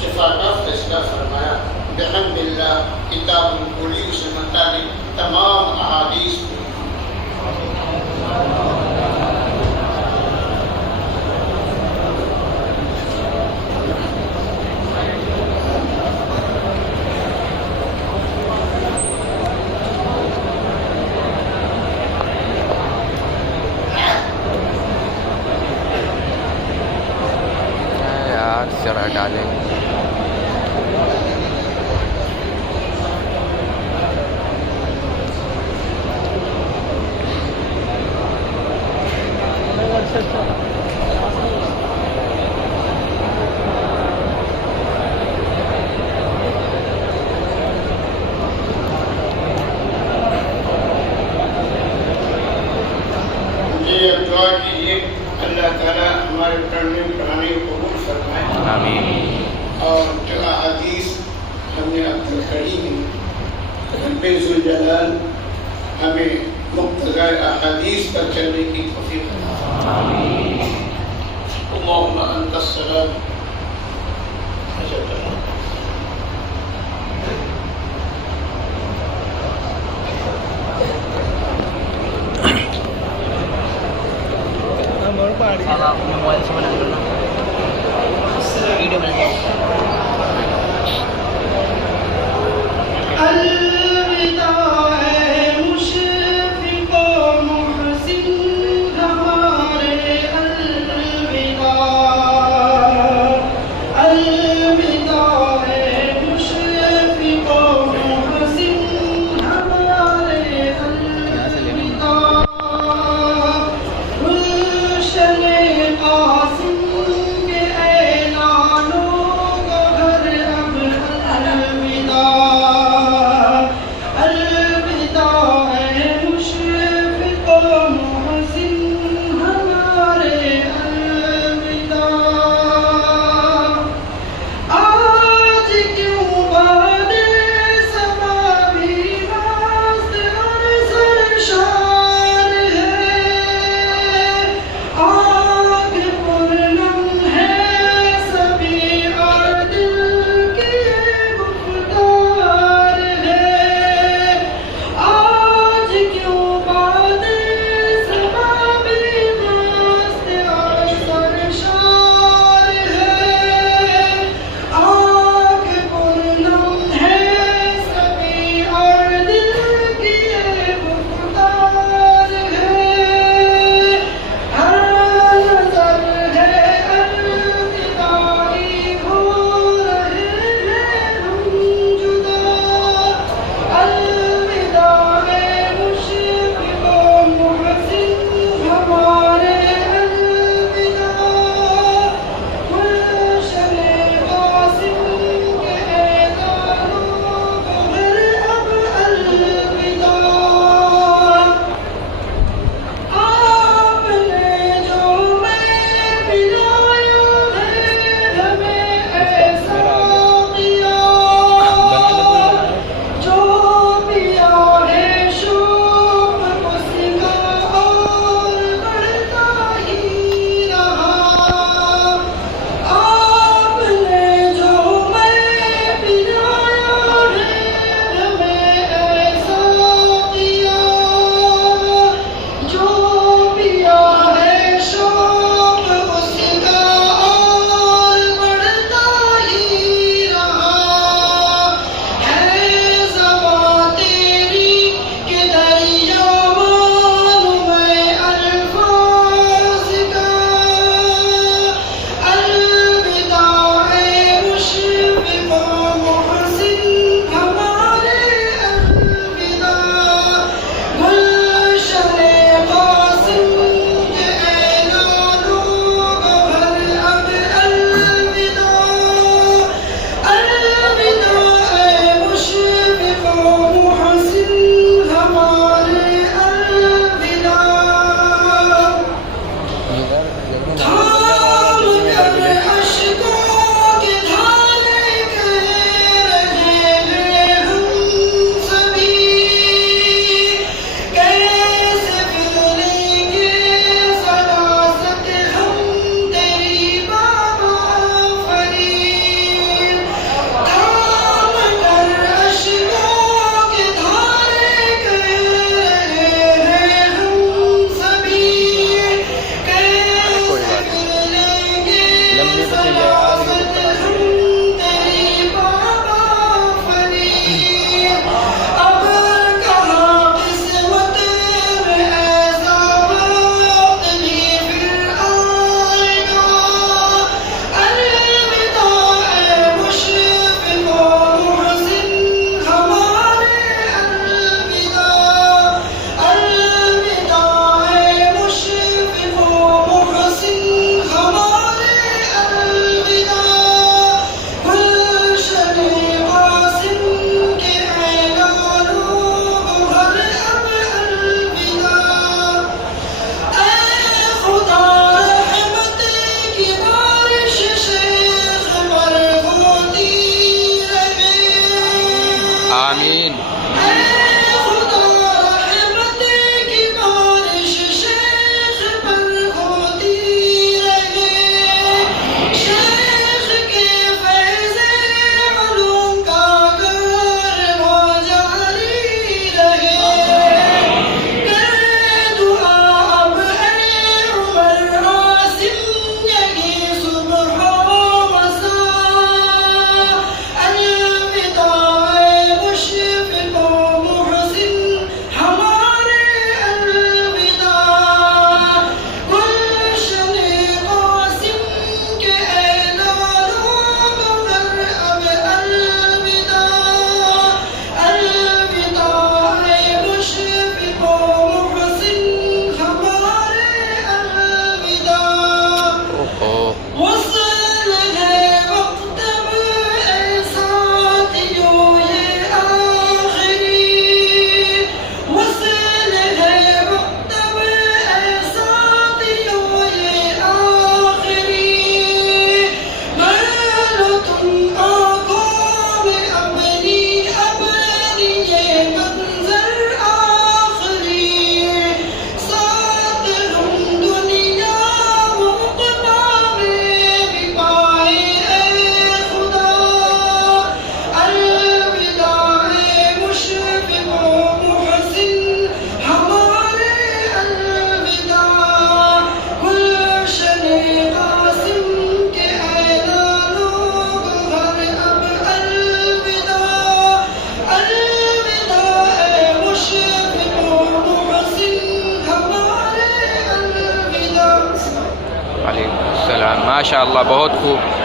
शिफा का फैसला फरमाया बिहम्दिल्लाह किताब खुली उसमें मुताबिक तमाम अहादीस जरा डालें अल्लाह ताला हमारे पढ़ने पढ़ाने को कबूल फरमाए आमीन। और जो अहादीस हमने अब तक पढ़ी हैं रब्बे ज़ुल जलाल हमें मुक़्तज़ा अहादीस पर चलने की तौफ़ीक़ अता आमीन। अल्लाहुम्मा अंतस सलाम Kalau aku membuat sebenarnya dulu, video mana? Gracias. माशाअल्लाह बहुत खूब।